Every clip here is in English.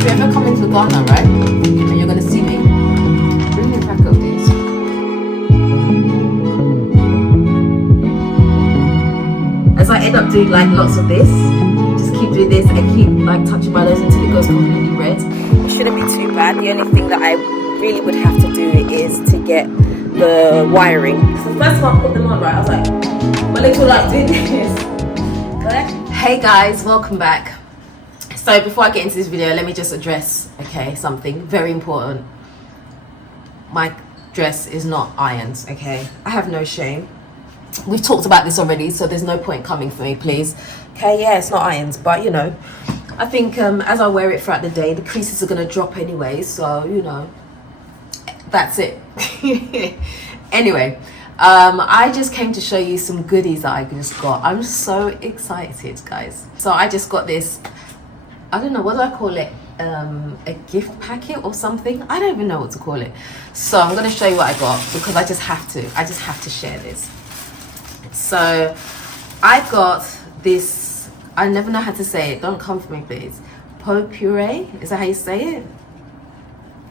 if you ever come into Ghana, right, and you're gonna see me, bring me a pack of these. As I end up doing like lots of this, just keep doing this and keep like touching my nose until it goes completely red. It shouldn't be too bad. The only thing that I really would have to do is to get the wiring. So first time I put them on, right, I was like, my legs were like doing this. Hey guys, welcome back. So before I get into this video, let me just address, okay, something very important. My dress is not ironed, okay? I have no shame. We've talked about this already, so there's no point coming for me, please. Okay, yeah, it's not ironed, but you know, I think as I wear it throughout the day, the creases are gonna drop anyway, so you know, that's it. Anyway, I just came to show you some goodies that I just got. I'm so excited, guys. So I just got this, I don't know, what do I call it? A gift packet or something? I don't even know what to call it. So I'm gonna show you what I got because I just have to share this. So I got this, I never know how to say it, don't come for me please. Puree, is that how you say it?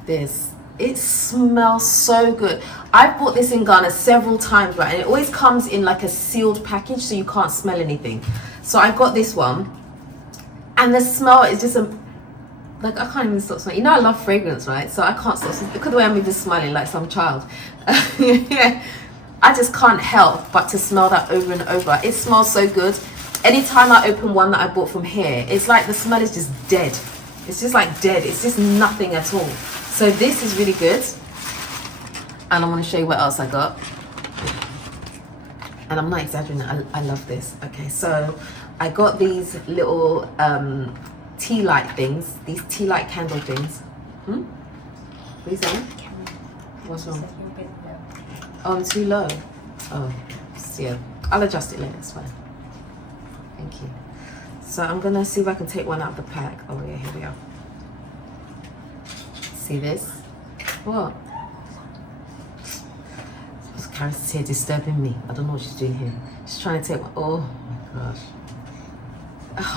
This, it smells so good. I've bought this in Ghana several times, right, and it always comes in like a sealed package so you can't smell anything. So I got this one and the smell is just like I can't even stop smelling. You know I love fragrance, right? So I can't stop. Look at the way I'm even smiling like some child. I just can't help but to smell that over and over. It smells so good. Anytime I open one that I bought from here, it's like the smell is just dead. It's just like dead. It's just nothing at all. So this is really good. And I'm going to show you what else I got. And I'm not exaggerating. I love this. Okay, so I got these little tea light things. These tea light candle things. What are you saying? What's wrong? Oh, I'm too low. Oh, yeah. I'll adjust it later, it's fine. Thank you. So I'm gonna see if I can take one out of the pack. Oh yeah, here we are. See this? What? Karis here disturbing me. I don't know what she's doing here. She's trying to take one. Oh my gosh.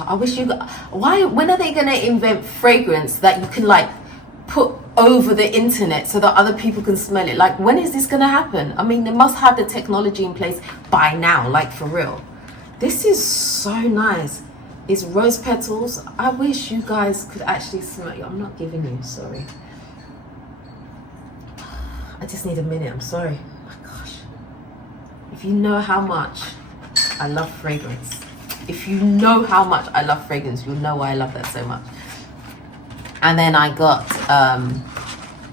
I wish you got, when are they gonna invent fragrance that you can like put over the internet so that other people can smell it? Like, when is this gonna happen? I mean, they must have the technology in place by now, like for real. This is so nice. It's rose petals. I wish you guys could actually smell it. I'm not giving you, sorry. I just need a minute, I'm sorry. Oh my gosh. If you know how much I love fragrance, if you know how much I love fragrance, you'll know why I love that so much. And then I got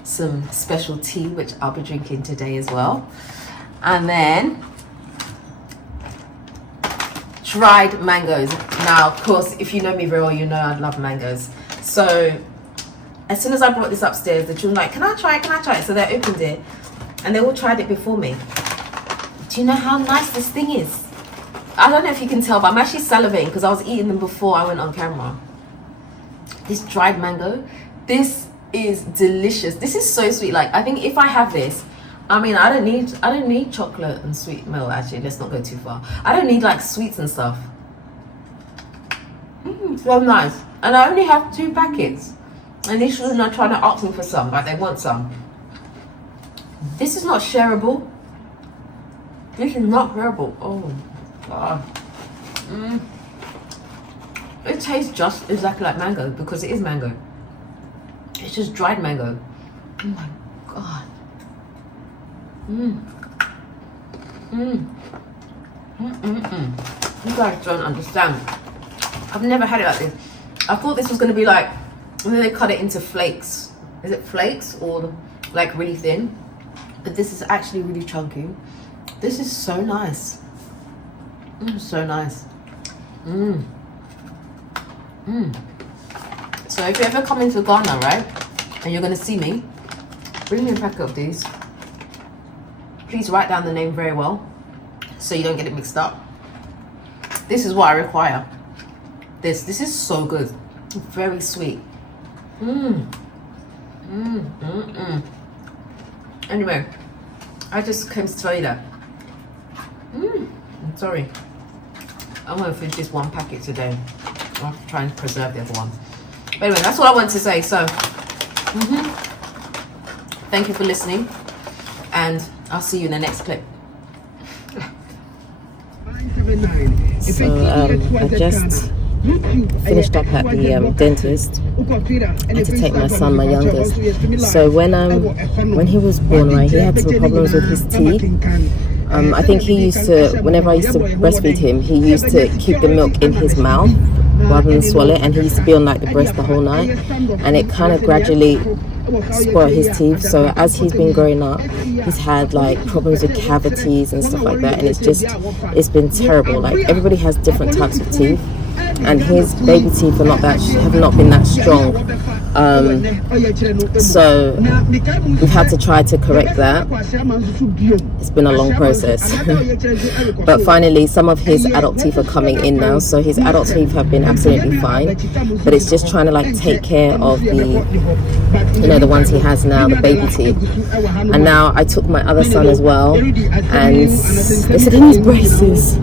some special tea, which I'll be drinking today as well. And then dried mangoes. Now, of course, if you know me very well, you know I love mangoes. So as soon as I brought this upstairs, the children were like, can I try it, can I try it? So they opened it and they all tried it before me. Do you know how nice this thing is? I don't know if you can tell, but I'm actually salivating because I was eating them before I went on camera. This dried mango, this is delicious. This is so sweet. Like, I think if I have this, I mean, I don't need chocolate and sweet milk. Actually, let's not go too far. I don't need like sweets and stuff. So nice. And I only have 2 packets. And these children are trying to ask me for some, but they want some. This is not shareable. This is not shareable. Oh God. It tastes just exactly like mango because it is mango. It's just dried mango. Oh my God. You guys don't understand. I've never had it like this. I thought this was going to be like, and then they cut it into flakes. Is it flakes or like really thin? But this is actually really chunky. This is so nice. So nice. So if you ever come into Ghana, right, and you're going to see me, bring me a pack of these. Please write down the name very well so you don't get it mixed up. This is what I require. This is so good. Very sweet. Anyway, I just came to tell you that. I'm sorry. I'm going to finish this one packet today. I'll have to try and preserve the other one. But anyway, that's all I wanted to say. So, thank you for listening, and I'll see you in the next clip. So I just finished up at the dentist. I had to take my son, my youngest. So when he was born, right, he had some problems with his teeth. I think he used to, whenever I used to breastfeed him, he used to keep the milk in his mouth rather than swallow it, and he used to be on like the breast the whole night, and it kind of gradually spoiled his teeth. So as he's been growing up, he's had like problems with cavities and stuff like that, and it's been terrible. Like, everybody has different types of teeth, and his baby teeth have not been that strong. So we've had to try to correct that. It's been a long process. But finally some of his adult teeth are coming in now, so his adult teeth have been absolutely fine, but it's just trying to like take care of the ones he has now, the baby teeth. And now I took my other son as well, and they said he needs braces.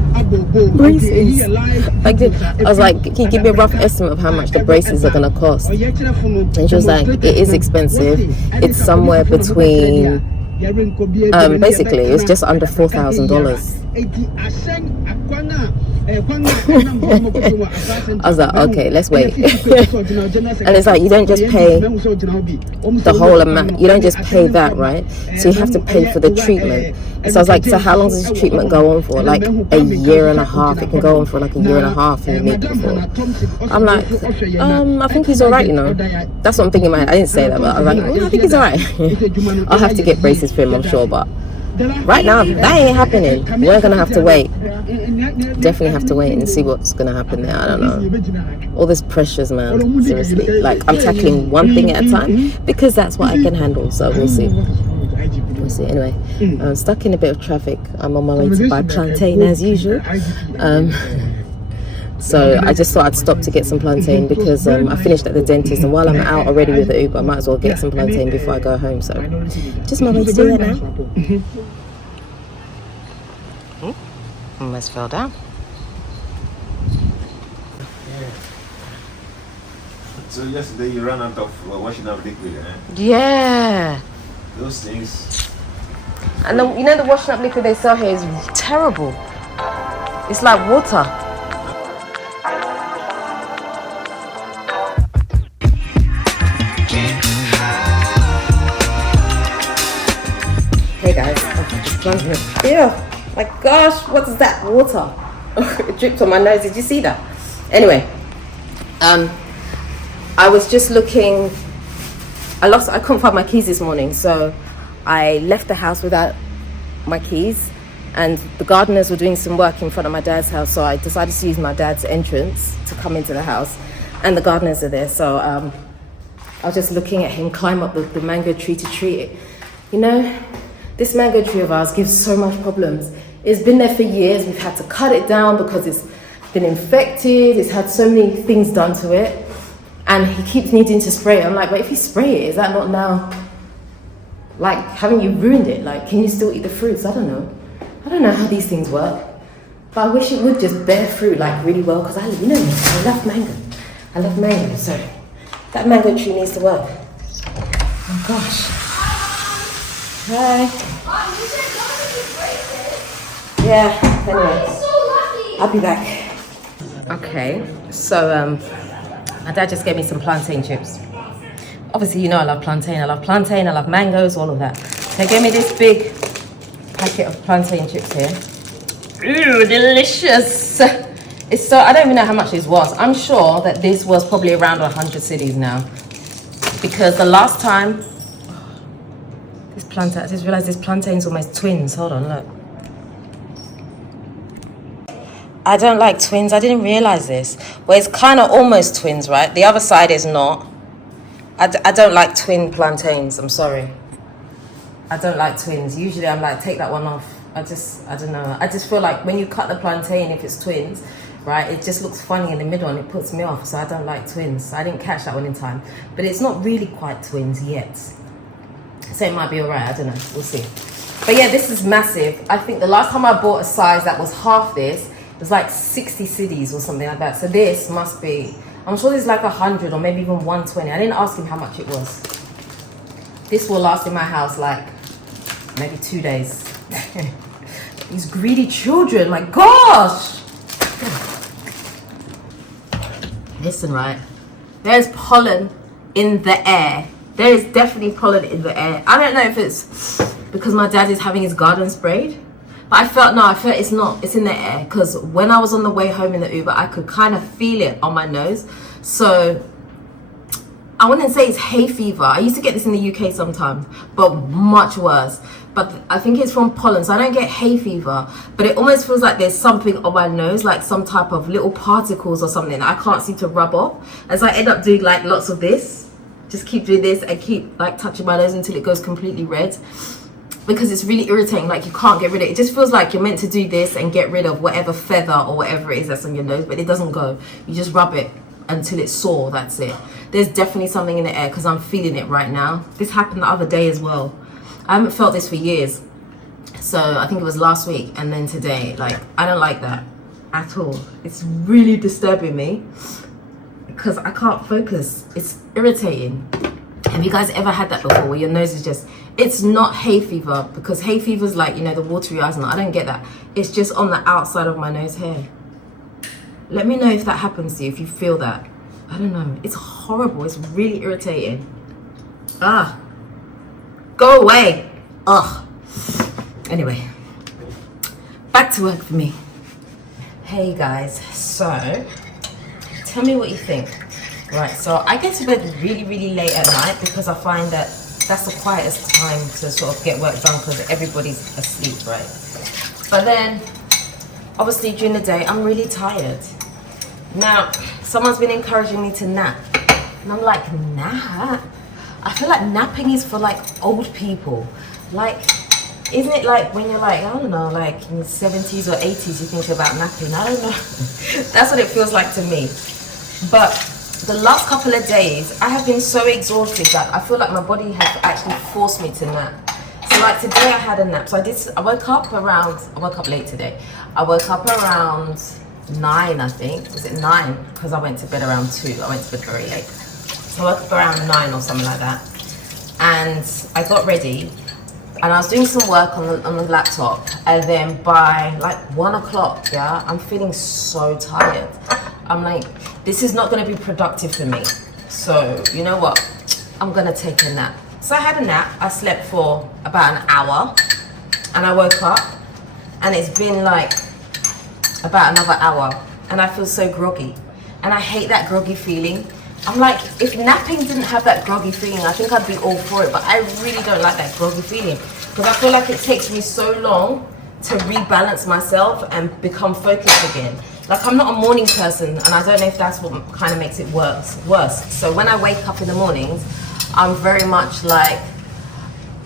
Like, I was like, can you give me a rough estimate of how much the braces are going to cost? And she was like, it is expensive. It's somewhere between basically it's just under $4,000. I was like, okay, let's wait. And it's like, you don't just pay the whole amount, you don't just pay that, right? So you have to pay for the treatment. So I was like, so how long does this treatment go on for? Like a year and a half. It can go on for like a year and a half in the before. I'm like, I think he's alright, That's what I'm thinking in my head. I didn't say that, but I was like, I think he's alright. I'll have to get braces for him, I'm sure, but right now that ain't happening. We're gonna have to wait. Definitely have to wait and see what's gonna happen there. I don't know. All this pressures, man. Seriously. Like, I'm tackling one thing at a time because that's what I can handle. So we'll see. We'll see. Anyway, I'm stuck in a bit of traffic. I'm on my way to buy plantain as usual. So I just thought I'd stop to get some plantain because I finished at the dentist, and while I'm out already with the Uber, I might as well get some plantain before I go home. So just my way to do that now. Almost fell down. So yesterday you ran out of washing up liquid, eh? Yeah. Those things. And the washing up liquid they sell here is terrible. It's like water. Hey guys, yeah, my gosh, what is that water? It dripped on my nose. Did you see that? Anyway, I was just looking. I couldn't find my keys this morning, so I left the house without my keys, and the gardeners were doing some work in front of my dad's house, so I decided to use my dad's entrance to come into the house, and the gardeners are there. So I was just looking at him climb up the mango tree to treat it. This mango tree of ours gives so much problems. It's been there for years. We've had to cut it down because it's been infected. It's had so many things done to it. And he keeps needing to spray it. I'm like, but if you spray it, is that not now, like, haven't you ruined it? Like, can you still eat the fruits? I don't know. I don't know how these things work. But I wish it would just bear fruit, like, really well, because I love mango. I love mango, so that mango tree needs to work. Oh, gosh. Hi. Yeah, anyway, I'll be back. Okay, so my dad just gave me some plantain chips. Obviously, I love plantain. I love mangoes, all of that. They gave me this big packet of plantain chips here. Ooh, delicious. It's so, I don't even know how much this was. I'm sure that this was probably around 100 cities now. Because the last time, I just realized this plantain's almost twins. Hold on, look. I don't like twins. I didn't realize this. Well, it's kind of almost twins, right? The other side is not. I don't like twin plantains. I'm sorry. I don't like twins. Usually I'm like, take that one off. I don't know. I just feel like when you cut the plantain, if it's twins, right, it just looks funny in the middle and it puts me off. So I don't like twins. I didn't catch that one in time. But it's not really quite twins yet. So it might be all right. I don't know. We'll see. But yeah, this is massive. I think the last time I bought a size that was half this, it was like 60 cities or something like that. So this must be, I'm sure there's like 100 or maybe even 120. I didn't ask him how much it was. This will last in my house like maybe 2 days. These greedy children, my gosh. Listen, right? There's pollen in the air. There is definitely pollen in the air. I don't know if it's because my dad is having his garden sprayed, but I felt it's not. It's in the air, because when I was on the way home in the Uber, I could kind of feel it on my nose. So I wouldn't say it's hay fever. I used to get this in the UK sometimes, but much worse. But I think it's from pollen, so I don't get hay fever, but it almost feels like there's something on my nose, like some type of little particles or something that I can't seem to rub off. And so I end up doing like lots of this, just keep doing this and keep like touching my nose until it goes completely red, because it's really irritating. Like you can't get rid of it. It just feels like you're meant to do this and get rid of whatever feather or whatever it is that's on your nose, but it doesn't go. You just rub it until it's sore, that's it. There's definitely something in the air, because I'm feeling it right now. This happened the other day as well. I haven't felt this for years. So I think it was last week and then today. Like, I don't like that at all. It's really disturbing me because I can't focus. It's irritating. Have you guys ever had that before, where your nose is just, it's not hay fever, because hay fever is like, you know, the watery eyes, and I don't get that. It's just on the outside of my nose hair. Let me know if that happens to you, if you feel that. I don't know. It's horrible. It's really irritating. Ah. Go away. Ugh. Anyway, back to work for me. Hey guys, so tell me what you think. Right, so I get to bed really, really late at night, because I find that that's the quietest time to sort of get work done, because everybody's asleep, right? But then, obviously during the day, I'm really tired. Now, someone's been encouraging me to nap, and I'm like, nap? I feel like napping is for like old people. Like, isn't it like when you're like, I don't know, like in the 70s or 80s, you think about napping? I don't know. That's what it feels like to me. But the last couple of days, I have been so exhausted that I feel like my body has actually forced me to nap. So like today I had a nap. So I woke up late today. I woke up around 9, I think. Was it 9? Because I went to bed around 2. I went to bed very late. So I woke up around 9 or something like that. And I got ready. And I was doing some work on the laptop. And then by like 1 o'clock, yeah, I'm feeling so tired. I'm like, this is not going to be productive for me. So, you know what? I'm going to take a nap. So I had a nap. I slept for about an hour. And I woke up. And it's been like about another hour. And I feel so groggy. And I hate that groggy feeling. I'm like, if napping didn't have that groggy feeling, I think I'd be all for it. But I really don't like that groggy feeling, because I feel like it takes me so long to rebalance myself and become focused again. Like, I'm not a morning person, and I don't know if that's what kind of makes it worse. So when I wake up in the mornings, I'm very much like,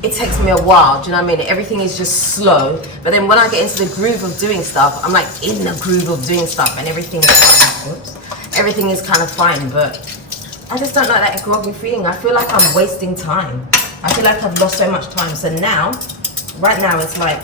it takes me a while, do you know what I mean? Everything is just slow. But then when I get into the groove of doing stuff, I'm like in the groove of doing stuff, and everything is fine. Oops. Everything is kind of fine, but I just don't like that groggy feeling. I feel like I'm wasting time. I feel like I've lost so much time. So now, right now, it's like,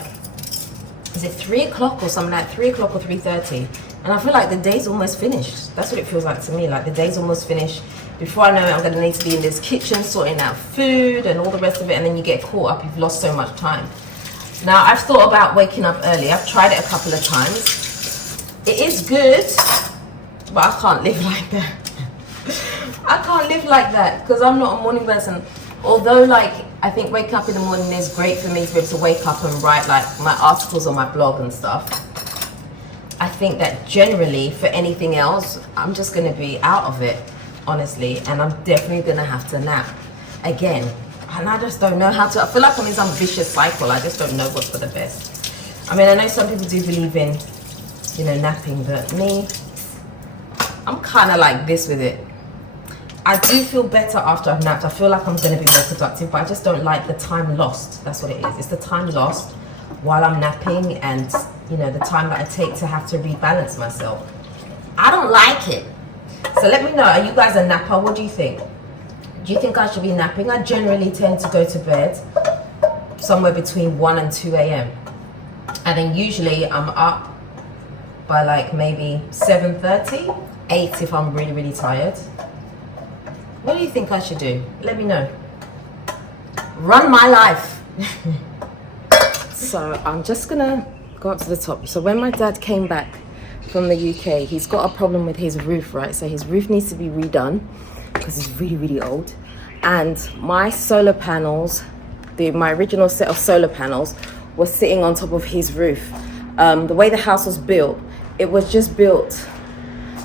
is it 3 o'clock or something, like 3 o'clock or 3:30? And I feel like the day's almost finished. That's what it feels like to me. Like the day's almost finished. Before I know it, I'm going to need to be in this kitchen sorting out food and all the rest of it. And then you get caught up. You've lost so much time. Now, I've thought about waking up early. I've tried it a couple of times. It is good, but I can't live like that. I can't live like that, because I'm not a morning person. Although, like, I think waking up in the morning is great for me to be able to wake up and write like my articles on my blog and stuff. I think that generally for anything else, I'm just going to be out of it, honestly, and I'm definitely going to have to nap again. And I just don't know how to. I feel like I'm in some vicious cycle. I just don't know what's for the best. I mean, I know some people do believe in, you know, napping, but me, I'm kind of like this with it. I do feel better after I've napped. I feel like I'm going to be more productive, but I just don't like the time lost. That's what it is. It's the time lost while I'm napping, and, you know, the time that I take to have to rebalance myself. I don't like it. So let me know, are you guys a napper? What do you think? Do you think I should be napping? I generally tend to go to bed somewhere between 1 and 2 a.m. And then usually I'm up by like maybe 7:30. 8 if I'm really, really tired. What do you think I should do? Let me know. Run my life. So I'm just gonna go up to the top. So when my dad came back from the UK, he's got a problem with his roof, right? So his roof needs to be redone because it's really, really old. And my solar panels, my original set of solar panels was sitting on top of his roof. The way the house was built, it was just built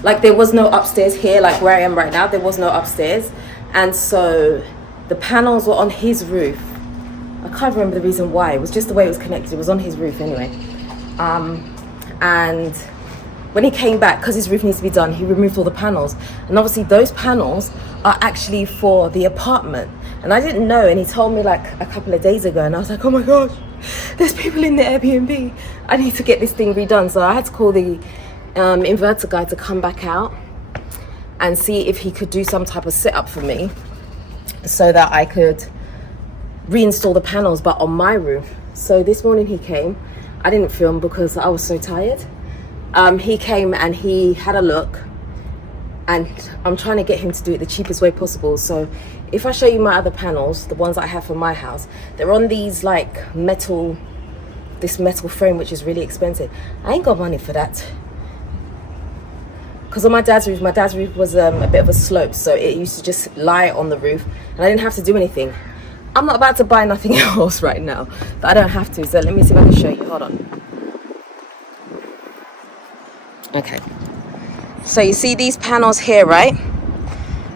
like there was no upstairs here, like where I am right now, there was no upstairs. And so the panels were on his roof. I can't remember the reason why. It was just the way it was connected. It was on his roof anyway. And when he came back, because his roof needs to be done, he removed all the panels. And obviously those panels are actually for the apartment. And I didn't know, and he told me like a couple of days ago, and I was like, oh my gosh, there's people in the Airbnb. I need to get this thing redone. So I had to call the inverter guy to come back out and see if he could do some type of setup for me so that I could reinstall the panels, but on my roof. So this morning he came. I didn't film because I was so tired. He came and he had a look, and I'm trying to get him to do it the cheapest way possible. So if I show you my other panels, the ones I have for my house, they're on these like this metal frame, which is really expensive. I ain't got money for that. Because on my dad's roof was a bit of a slope, so it used to just lie on the roof and I didn't have to do anything. I'm not about to buy nothing else right now, but I don't have to. So let me see if I can show you. Hold on. Okay. So you see these panels here, right?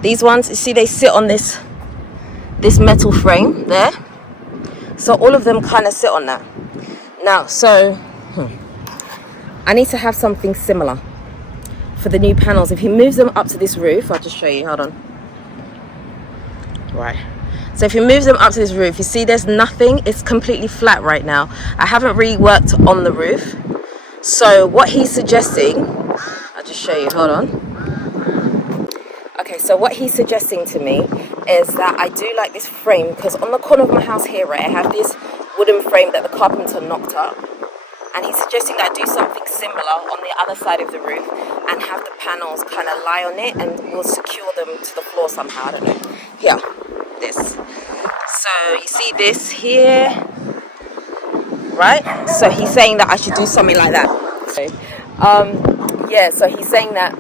These ones, you see they sit on this metal frame there. So all of them kind of sit on that. Now, so I need to have something similar for the new panels. If he moves them up to this roof, I'll just show you. Hold on. Right. So if he moves them up to this roof, you see there's nothing. It's completely flat right now. I haven't really worked on the roof. So what he's suggesting, I'll just show you. Hold on. Okay, so what he's suggesting to me is that I do like this frame, because on the corner of my house here, right, I have this wooden frame that the carpenter knocked up. And he's suggesting that I do something similar on the other side of the roof and have the panels kind of lie on it, and we'll secure them to the floor somehow. I don't know. Here, this. So you see this here, right? So he's saying that I should do something like that. So, yeah, so he's saying that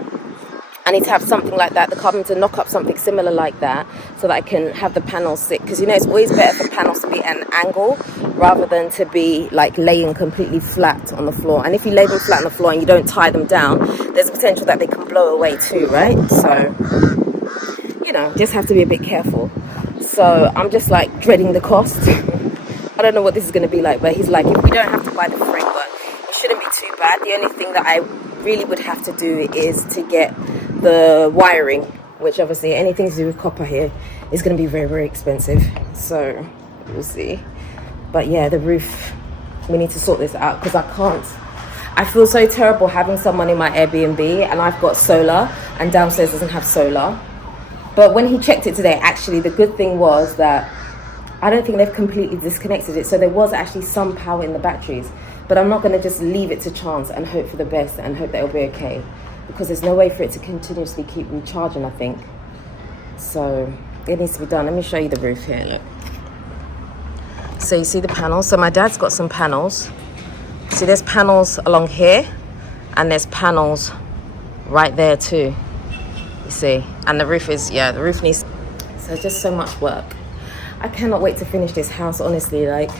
I need to have something like that. The carpenter knock up something similar like that so that I can have the panels sit. Because, you know, it's always better for panels to be at an angle rather than to be like laying completely flat on the floor. And if you lay them flat on the floor and you don't tie them down, there's a potential that they can blow away too, right? So, you know, just have to be a bit careful. So I'm just like dreading the cost. I don't know what this is going to be like, but he's like, if we don't have to buy the framework, it shouldn't be too bad. The only thing that I really would have to do is to get the wiring, which obviously anything to do with copper here is going to be very, very expensive. So we'll see. But yeah, the roof, we need to sort this out, because I feel so terrible having someone in my Airbnb and I've got solar and downstairs doesn't have solar. But when he checked it today, actually the good thing was that I don't think they've completely disconnected it. So there was actually some power in the batteries. But I'm not going to just leave it to chance and hope for the best and hope that it'll be okay, because there's no way for it to continuously keep recharging, I think. So it needs to be done. Let me show you the roof here, look. So you see the panels. So my dad's got some panels. See, there's panels along here and there's panels right there too, you see. And the roof is, yeah, the roof needs, so just so much work. I cannot wait to finish this house, honestly. Like,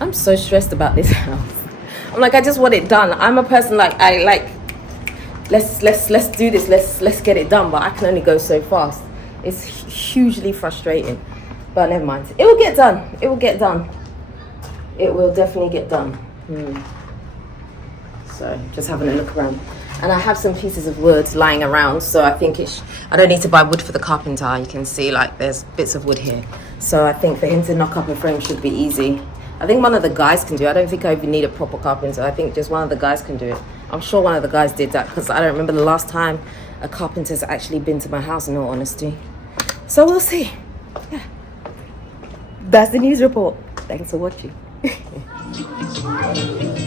I'm so stressed about this house. I'm like, I just want it done. I'm a person like, I like, let's do this, let's get it done, but I can only go so fast. It's hugely frustrating, but never mind. It will get done. It will get done. It will definitely get done. So just having a look around, and I have some pieces of wood lying around, so I think I don't need to buy wood for the carpenter. You can see like there's bits of wood here, so I think for him to knock up a frame should be easy. I think one of the guys can do it. I don't think I even need a proper carpenter. I think just one of the guys can do it. I'm sure one of the guys did that, because I don't remember the last time a carpenter's actually been to my house, in all honesty. So we'll see. Yeah. That's the news report. Thanks for watching.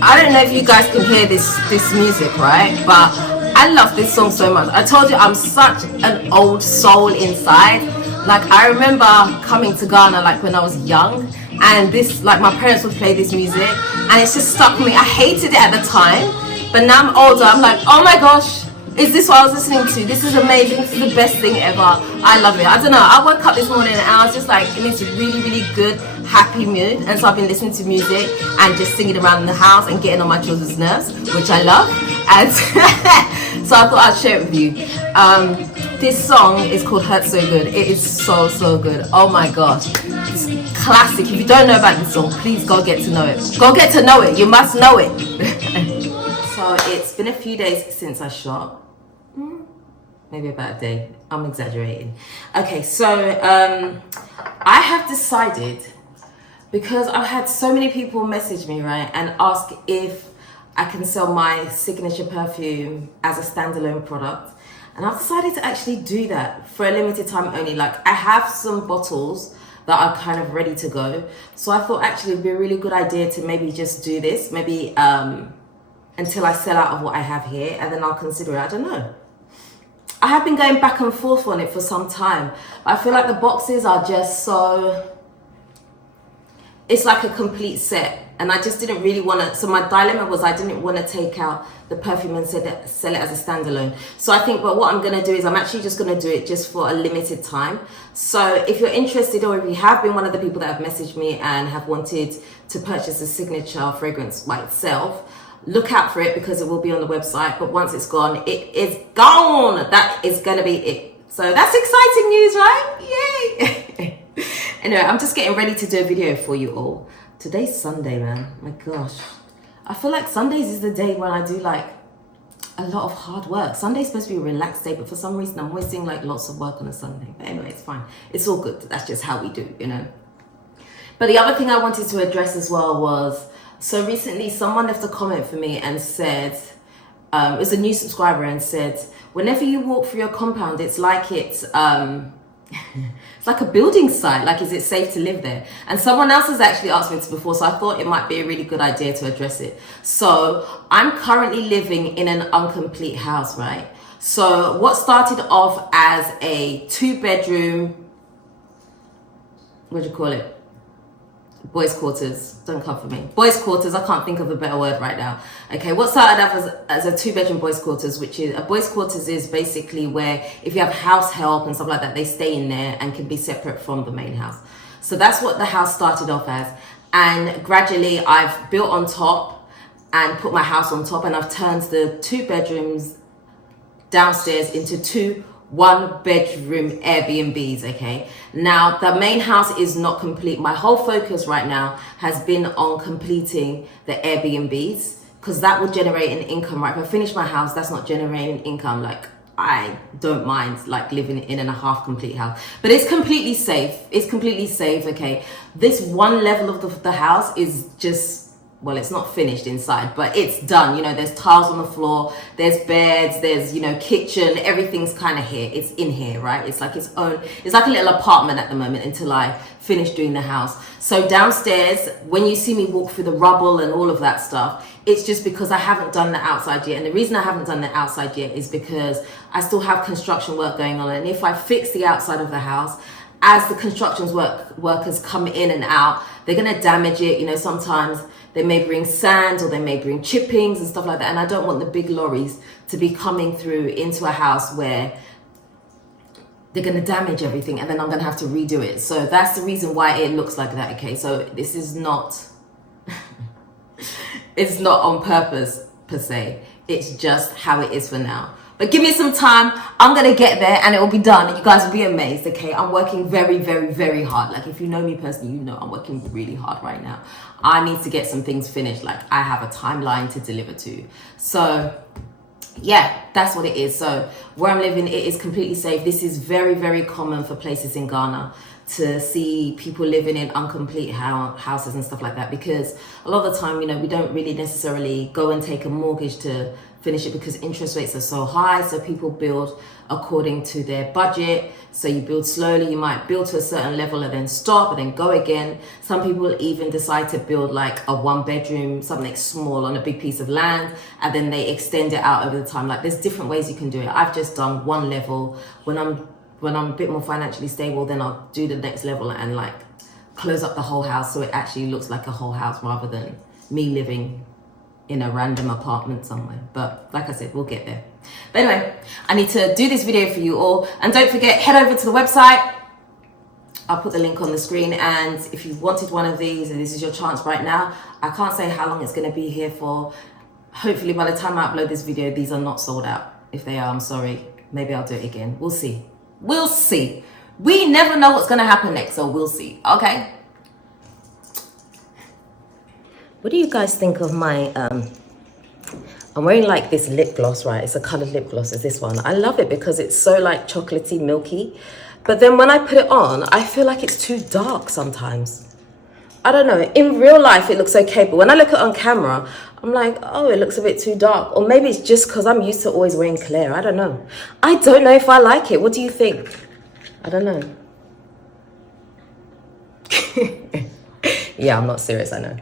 I don't know if you guys can hear this music, right? But I love this song so much. I told you I'm such an old soul inside. Like I remember coming to Ghana like when I was young, and this, like my parents would play this music and it's just stuck with me. I hated it at the time, but now I'm older, I'm like, oh my gosh, is this what I was listening to? This is amazing. This is the best thing ever. I love it. I don't know. I woke up this morning and I was just like in this really, really good, happy mood. And so I've been listening to music and just singing around in the house and getting on my children's nerves, which I love. And so I thought I'd share it with you. This song is called Hurt So Good. It is so, so good. Oh my gosh. It's classic. If you don't know about this song, please go get to know it. Go get to know it. You must know it. So it's been a few days since I shot. Maybe about a day. I'm exaggerating. Okay, so I have decided, because I've had so many people message me, right, and ask if I can sell my signature perfume as a standalone product. And I've decided to actually do that for a limited time only. Like I have some bottles that are kind of ready to go. So I thought actually it'd be a really good idea to maybe just do this, maybe until I sell out of what I have here, and then I'll consider it. I don't know. I have been going back and forth on it for some time. I feel like the boxes are just so, it's like a complete set. And I just didn't really want to, so my dilemma was I didn't want to take out the perfume and sell it as a standalone. So I think, but what I'm going to do is I'm actually just going to do it just for a limited time. So if you're interested, or if you have been one of the people that have messaged me and have wanted to purchase a signature fragrance by itself, look out for it because it will be on the website. But once it's gone, it is gone. That is going to be it. So that's exciting news, right? Yay! Anyway, I'm just getting ready to do a video for you all. Today's Sunday, man. My gosh. I feel like Sundays is the day when I do like a lot of hard work. Sunday's supposed to be a relaxed day, but for some reason I'm always doing like lots of work on a Sunday. But anyway, it's fine. It's all good. That's just how we do, you know. But the other thing I wanted to address as well was, so recently someone left a comment for me and said, it was a new subscriber, and said, whenever you walk through your compound, it's like it's like a building site. Like, is it safe to live there? And someone else has actually asked me this before, so I thought it might be a really good idea to address it. So I'm currently living in an incomplete house, right? So what started off as a 2-bedroom, what do you call it? Boys' quarters. Don't come for me. Boys' quarters. I can't think of a better word right now. Okay, what started off as a 2-bedroom boys' quarters, which is, a boys' quarters is basically where if you have house help and stuff like that, they stay in there and can be separate from the main house. So that's what the house started off as. And gradually I've built on top and put my house on top, and I've turned the 2 bedrooms downstairs into 2 1-bedroom Airbnbs. Okay, now the main house is not complete. My whole focus right now has been on completing the Airbnbs, because that will generate an income, right? If I finish my house, that's not generating income. Like, I don't mind like living in a half complete house, but it's completely safe. It's completely safe. Okay, this one level of the house is just, well, it's not finished inside, but it's done. You know, there's tiles on the floor, there's beds, there's, you know, kitchen, everything's kind of here. It's in here, right? It's like its own, it's like a little apartment at the moment until I finish doing the house. So downstairs, when you see me walk through the rubble and all of that stuff, it's just because I haven't done the outside yet. And the reason I haven't done the outside yet is because I still have construction work going on. And if I fix the outside of the house, as the construction workers come in and out, they're going to damage it. You know, sometimes they may bring sand or they may bring chippings and stuff like that. And I don't want the big lorries to be coming through into a house where they're going to damage everything and then I'm going to have to redo it. So that's the reason why it looks like that. Okay, so this is not, it's not on purpose per se. It's just how it is for now. But give me some time, I'm going to get there and it will be done and you guys will be amazed, okay? I'm working very, very, very hard. Like, if you know me personally, you know I'm working really hard right now. I need to get some things finished. Like, I have a timeline to deliver to. So, yeah, that's what it is. So, where I'm living, it is completely safe. This is very, very common for places in Ghana to see people living in incomplete houses and stuff like that, because a lot of the time, you know, we don't really necessarily go and take a mortgage to finish it because interest rates are so high. So people build according to their budget. So you build slowly. You might build to a certain level and then stop and then go again. Some people even decide to build like a 1-bedroom, something small on a big piece of land, and then they extend it out over the time. Like there's different ways you can do it. I've just done one level. When I'm a bit more financially stable, then I'll do the next level and like close up the whole house so it actually looks like a whole house rather than me living in a random apartment somewhere. But like I said, we'll get there. But anyway, I need to do this video for you all. And don't forget, head over to the website. I'll put the link on the screen. And if you wanted one of these, and this is your chance right now, I can't say how long it's going to be here for. Hopefully by the time I upload this video, these are not sold out. If they are, I'm sorry. Maybe I'll do it again. We'll see. We'll see. We never know what's going to happen next, so we'll see. Okay? What do you guys think of my, I'm wearing like this lip gloss, right? It's a colored lip gloss, is this one. I love it because it's so like chocolatey, milky. But then when I put it on, I feel like it's too dark sometimes. I don't know. In real life, it looks okay. But when I look at it on camera, I'm like, oh, it looks a bit too dark. Or maybe it's just because I'm used to always wearing clear. I don't know. I don't know if I like it. What do you think? I don't know. Yeah, I'm not serious, I know.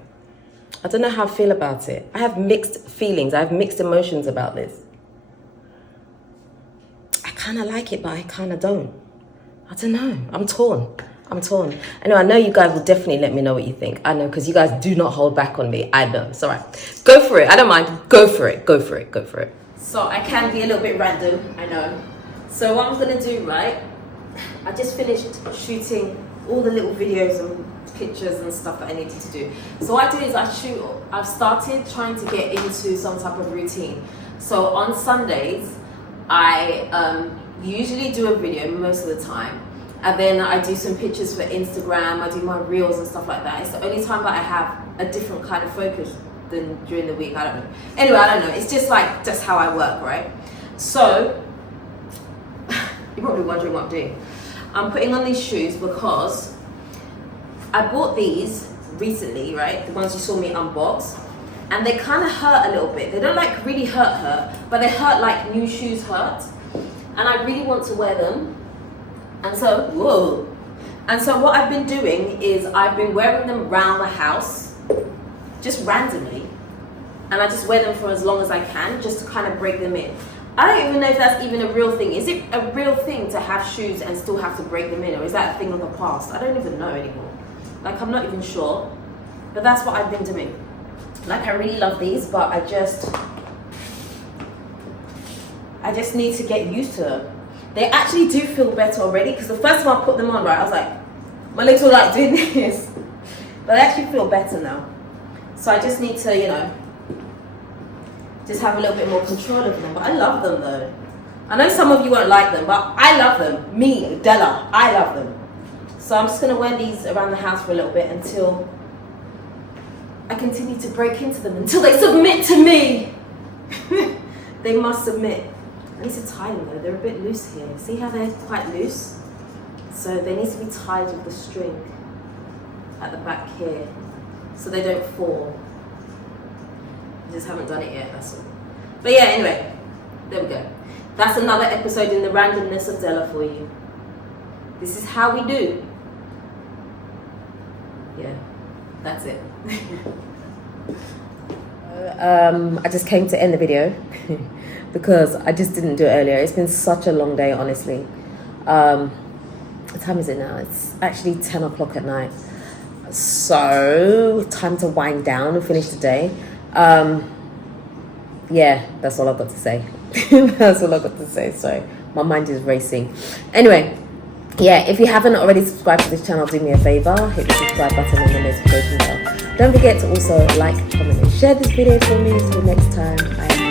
I don't know how I feel about it. I have mixed feelings. I have mixed emotions about this. I kind of like it, but I kind of don't. I don't know. I'm torn. Anyway, I know you guys will definitely let me know what you think. I know, because you guys do not hold back on me. I know. It's all right. Go for it. I don't mind. Go for it. So I can be a little bit random. I know. So what I'm going to do, right? I just finished shooting all the little videos and pictures and stuff that I needed to do. So what I do is I've started trying to get into some type of routine. So on Sundays, I usually do a video most of the time. And then I do some pictures for Instagram. I do my reels and stuff like that. It's the only time that I have a different kind of focus than during the week. I don't know. Anyway, I don't know. It's just like, just how I work, right? So, you're probably wondering what I'm doing. I'm putting on these shoes because I bought these recently, right? The ones you saw me unbox. And they kind of hurt a little bit. They don't like really hurt, but they hurt like new shoes hurt. And I really want to wear them. And so, whoa. And so what I've been doing is I've been wearing them around the house, just randomly. And I just wear them for as long as I can, just to kind of break them in. I don't even know if that's even a real thing. Is it a real thing to have shoes and still have to break them in? Or is that a thing of the past? I don't even know anymore. Like, I'm not even sure. But that's what I've been doing. Like, I really love these, but I just need to get used to them. They actually do feel better already, because the first time I put them on, right, I was like, my legs were like doing this. But they actually feel better now. So I just need to, you know, just have a little bit more control of them. But I love them though. I know some of you won't like them, but I love them. Me, Dela, I love them. So I'm just going to wear these around the house for a little bit until I continue to break into them, until they submit to me. They must submit. I need to tie them though. They're a bit loose here. See how they're quite loose? So they need to be tied with the string at the back here so they don't fall. I just haven't done it yet, that's all. But yeah, anyway, there we go. That's another episode in the randomness of Dela for you. This is how we do. Yeah, that's it. I just came to end the video because I just didn't do it earlier. It's been such a long day, honestly. What time is it now? It's actually 10 o'clock at night. So, time to wind down and finish the day. Yeah, that's all I've got to say. That's all I've got to say. Sorry, my mind is racing. Anyway, yeah, if you haven't already subscribed to this channel, do me a favor. Hit the subscribe button and the notification bell. Don't forget to also like, comment, and share this video for me. Until next time, I am